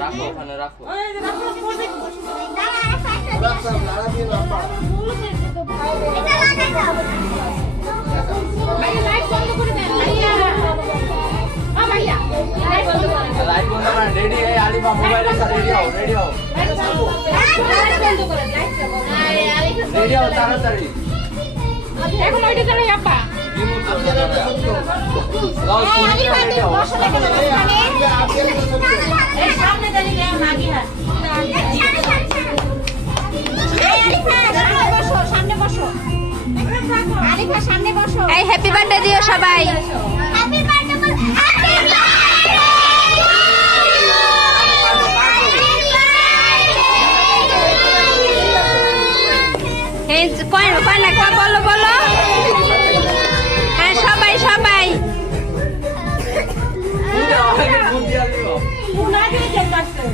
রাখো ওখানে রাখো। লাইট বন্ধ করেন। রেডি এই আলিফা মোবাইলের সাথে রেডি হও, রেডি হও, রেডি হও তাড়াতাড়ি। এখন ওইটা চলে আপা লাও শুনি রেডি হও। সামনে দাঁড়িয়ে মাগি হাত সামনে বসো আরিফা সামনে বসো এই হ্যাপি বার্থডে দিও সবাই। হ্যাপি বার্থডে এই কয় না কয় বলো বলো। হ্যাঁ সবাই সবাই বুঝে আগে বুঝিয়ে দিও। না দিয়ে যাচ্ছে